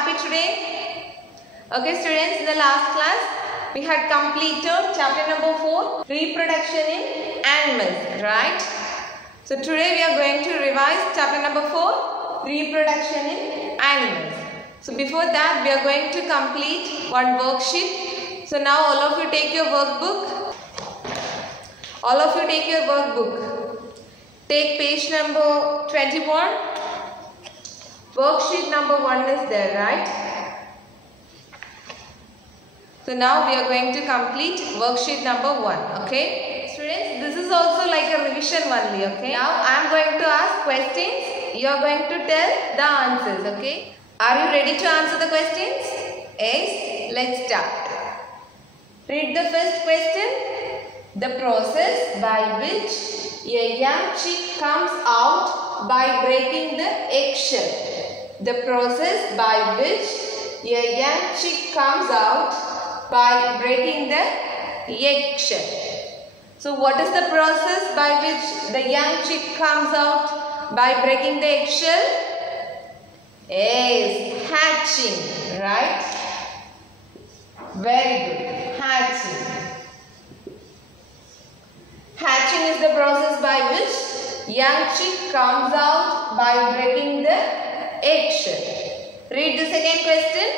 happy today? Okay students, in the last class we had completed chapter number 4, reproduction in animals, right? So today we are going to revise chapter number 4, reproduction in animals. So before that we are going to complete one worksheet. So now all of you take your workbook. Take page number 21. Worksheet number 1 is there, right? So now we are going to complete worksheet number 1. Okay, students, this is also like a revision only. Okay, now I am going to ask questions. You are going to tell the answers. Okay, are you ready to answer the questions? Yes, let's start. Read the first question. The process by which a young chick comes out by breaking the eggshell. The process by which a young chick comes out by breaking the eggshell. So what is the process by which the young chick comes out by breaking the eggshell? Yes, hatching, right? Very good, hatching. Hatching is the process by which young chick comes out by breaking the eggshell. Read the second question.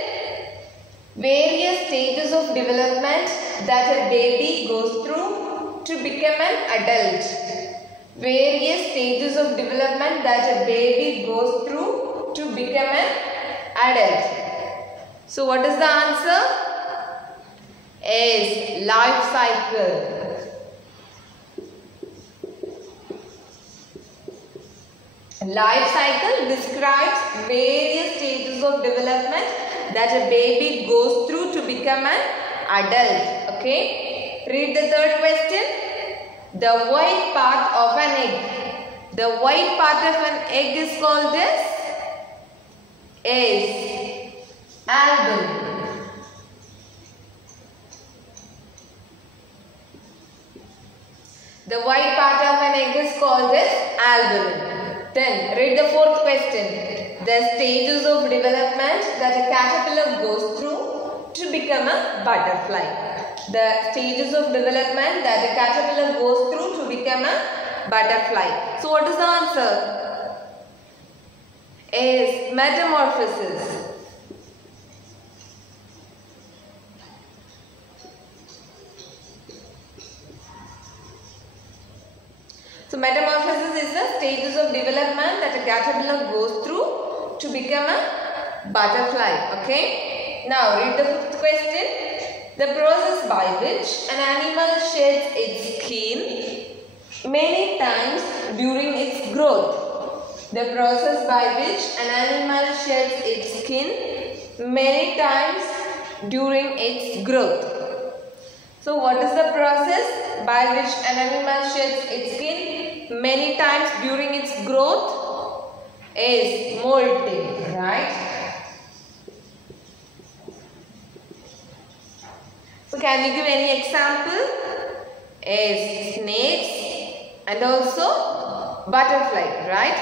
Various stages of development that a baby goes through to become an adult. Various stages of development that a baby goes through to become an adult. So what is the answer? Is life cycle. Life cycle describes various stages of development that a baby goes through to become an adult. Okay. Read the third question. The white part of an egg. The white part of an egg is called as albumin. The white part of an egg is called as albumin. Then read the fourth question. The stages of development that a caterpillar goes through to become a butterfly. The stages of development that a caterpillar goes through to become a butterfly. So what is the answer? Is metamorphosis. So metamorphosis is the stages of development that a caterpillar goes through to become a butterfly. Okay. Now read the fifth question. The process by which an animal sheds its skin many times during its growth. The process by which an animal sheds its skin many times during its growth. So what is the process by which an animal sheds its skin many times during its growth? Is molting, right? So can you give any example? Is snakes and also butterfly, right?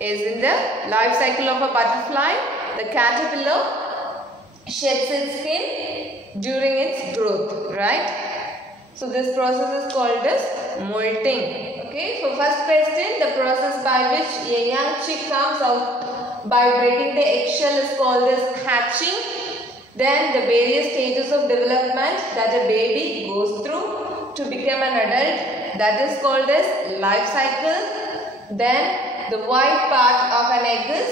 Is in the life cycle of a butterfly, the caterpillar sheds its skin during its growth, right? So this process is called as molting. Okay, so first question, the process by which a young chick comes out by breaking the eggshell is called as hatching. Then the various stages of development that a baby goes through to become an adult, that is called as life cycle. Then the white part of an egg is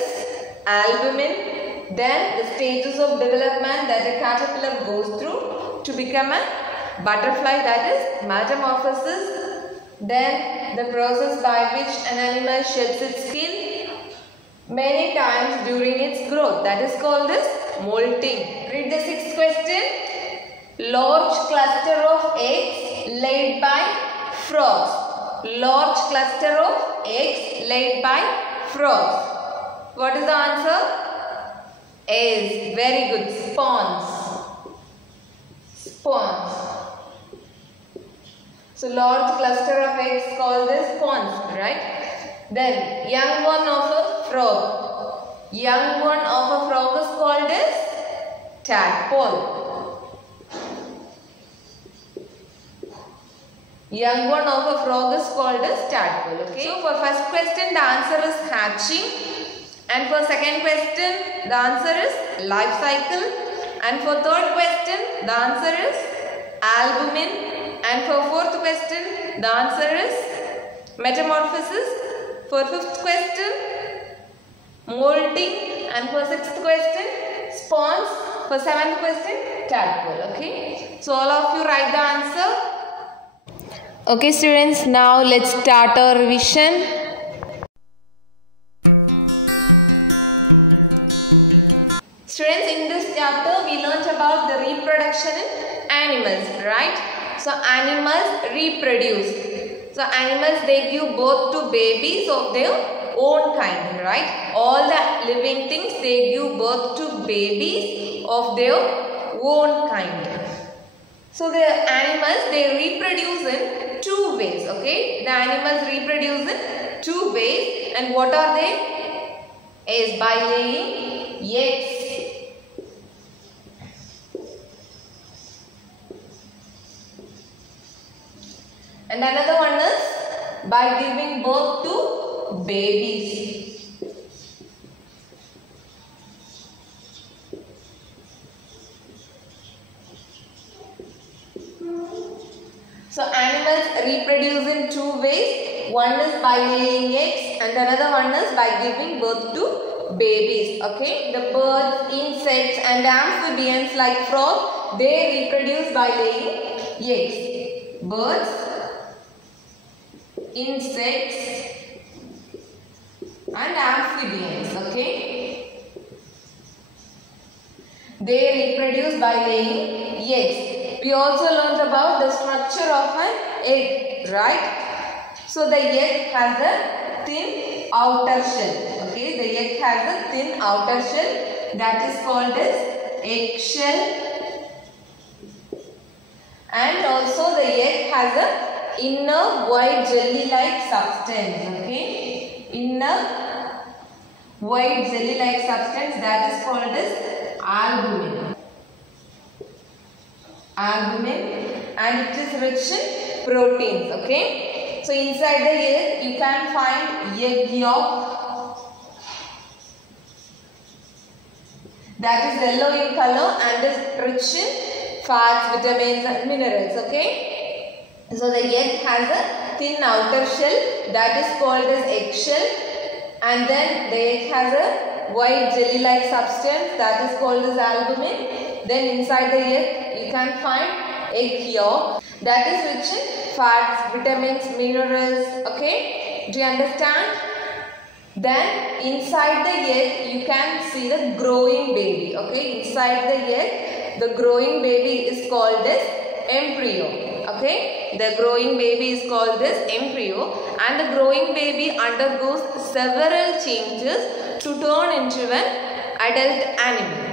albumin. Then the stages of development that a caterpillar goes through to become a butterfly, that is metamorphosis. Then the process by which an animal sheds its skin many times during its growth, that is called as molting. Read the sixth question. Large cluster of eggs laid by frogs. Large cluster of eggs laid by frogs. What is the answer? Is very good. Spawns. Spawns. So large cluster of eggs called as spawns, right? Then young one of a frog. Young one of a frog is called as tadpole. Young one of a frog is called as tadpole. Okay. So for first question the answer is hatching, and for second question the answer is life cycle, and for third question the answer is albumin, and for fourth question the answer is metamorphosis, for fifth question molding, and for sixth question spawns, for seventh question tadpole. Okay. So all of you write the answer. Okay students, now let's start our revision. Students, in this chapter we learnt about the reproduction in animals, right? So animals reproduce. So animals, they give birth to babies of their own kind, right? All the living things, they give birth to babies of their own kind. So the animals, they reproduce in two ways, okay? The animals reproduce in two ways, and what are they? Is by laying eggs. And another one is by giving birth to babies. So animals reproduce in two ways. One is by laying eggs and another one is by giving birth to babies. Okay. The birds, insects and amphibians like frog, they reproduce by laying eggs. Birds, insects and amphibians. Okay. They reproduce by laying eggs. We also learned about the structure of an egg, right? So the egg has a thin outer shell. Okay, the egg has a thin outer shell that is called as eggshell, and also the egg has a inner white jelly-like substance. Okay, inner white jelly-like substance that is called as albumin. And it is rich in proteins. Okay, so inside the egg you can find egg yolk that is yellow in color and is rich in fats, vitamins and minerals. Okay, so the egg has a thin outer shell that is called as eggshell, and then the egg has a white jelly-like substance that is called as albumin. Then inside the egg you can find egg yolk that is rich in fats, vitamins, minerals. Okay, do you understand? Then inside the egg you can see the growing baby. Okay, inside the egg the growing baby is called as embryo. Okay, the growing baby is called as embryo, and the growing baby undergoes several changes to turn into an adult animal.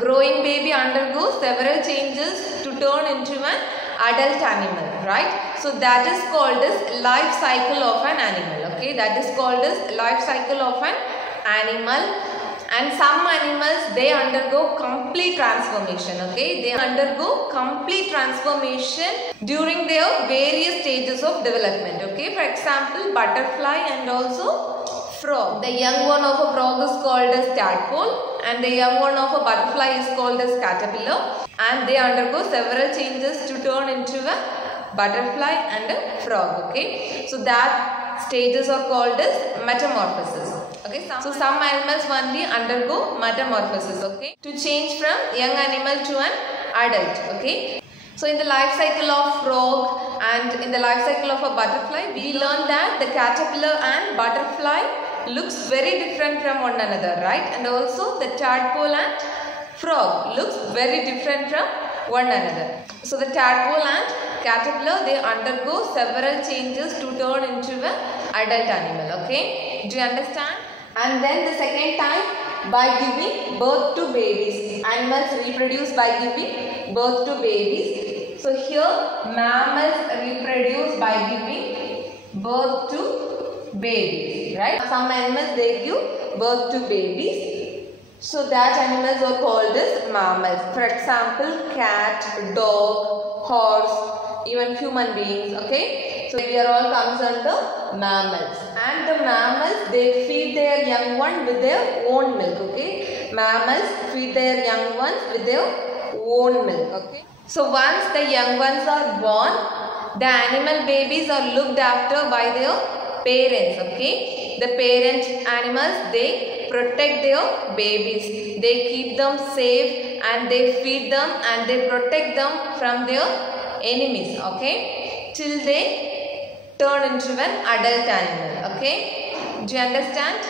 Growing baby undergoes several changes to turn into an adult animal, right? So that is called as life cycle of an animal. Okay, that is called as life cycle of an animal. And some animals, they undergo complete transformation. Okay, they undergo complete transformation during their various stages of development. Okay, for example, butterfly and also frog. The young one of a frog is called as tadpole, and the young one of a butterfly is called as caterpillar, and they undergo several changes to turn into a butterfly and a frog. Okay, so that stages are called as metamorphosis. Okay, so some animals only undergo metamorphosis. Okay, to change from young animal to an adult. Okay, so in the life cycle of frog and in the life cycle of a butterfly, we learned that the caterpillar and butterfly looks very different from one another, right? And also the tadpole and frog looks very different from one another. So the tadpole and caterpillar, they undergo several changes to turn into an adult animal. Okay, do you understand? And then the second time, by giving birth to babies. Animals reproduce by giving birth to babies. So here mammals reproduce by giving birth to babies, right? Some animals, they give birth to babies. So that animals are called as mammals. For example, cat, dog, horse, even human beings. Okay. So they are all comes under mammals. And the mammals, they feed their young one with their own milk. Okay. Mammals feed their young ones with their own milk. Okay. So once the young ones are born, the animal babies are looked after by their parents. Okay. The parent animals, they protect their babies. They keep them safe and they feed them and they protect them from their enemies. Okay. Till they turn into an adult animal. Okay. Do you understand?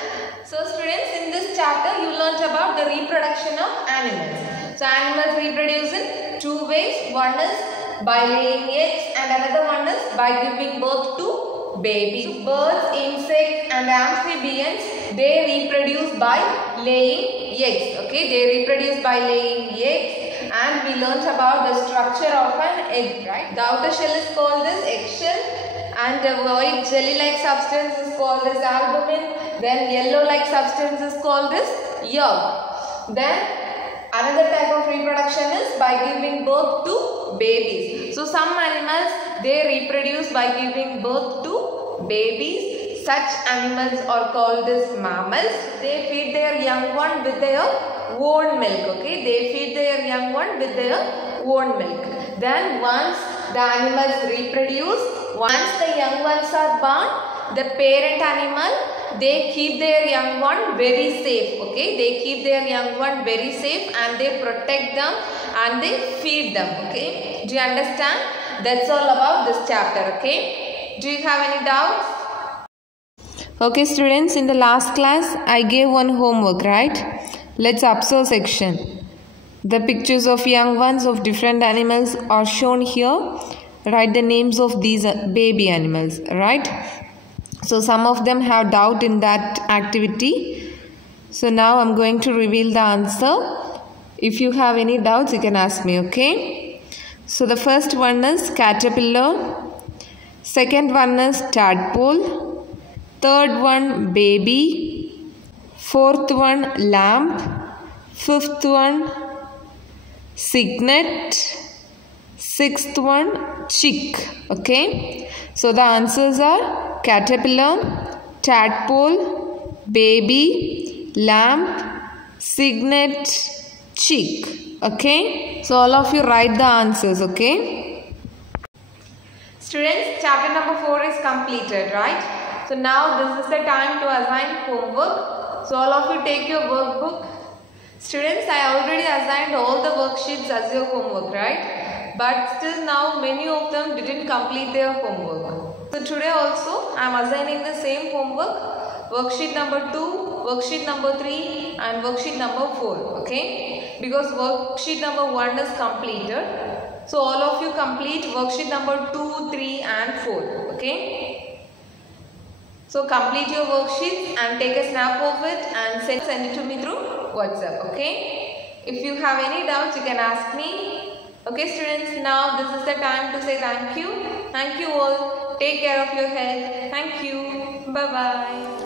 So students, in this chapter you learnt about the reproduction of animals. So animals reproduce in two ways. One is by laying eggs and another one is by giving birth to babies. So birds, insects and amphibians, they reproduce by laying eggs. Okay, they reproduce by laying eggs, and we learnt about the structure of an egg, right? The outer shell is called as eggshell and the white jelly-like substance is called as albumin. Then yellow-like substance is called as yolk. Then another type of reproduction is by giving birth to babies. So some animals, they reproduce by giving birth to babies. Such animals are called as mammals. They feed their young one with their own milk. Okay, they feed their young one with their own milk. Then once the animals reproduce, once the young ones are born, the parent animal, they keep their young one very safe. Okay, they keep their young one very safe and they protect them and they feed them. Okay, do you understand? That's all about this chapter. Okay, do you have any doubts? Okay students, in the last class I gave one homework, right? Let's observe section. The pictures of young ones of different animals are shown here. Write the names of these baby animals, right? So some of them have doubt in that activity. So now I'm going to reveal the answer. If you have any doubts, you can ask me, okay? So the first one is caterpillar. Second one is tadpole. Third one baby. Fourth one lamb. Fifth one cygnet. Sixth one chick. Okay. So the answers are caterpillar, tadpole, baby, lamb, cygnet, chick. Okay. So all of you write the answers. Okay. Students, chapter number 4 is completed, right? So now this is the time to assign homework. So all of you take your workbook. Students, I already assigned all the worksheets as your homework, right? But still now many of them didn't complete their homework. So today also I am assigning the same homework. Worksheet number 2, worksheet number 3 and worksheet number 4. Okay? Because worksheet number 1 is completed. So all of you complete worksheet number 2, 3 and 4. Okay? So complete your worksheets and take a snap of it and send it to me through WhatsApp. Okay? If you have any doubts, you can ask me. Okay students, now this is the time to say thank you. Thank you all. Take care of your health. Thank you. Bye-bye.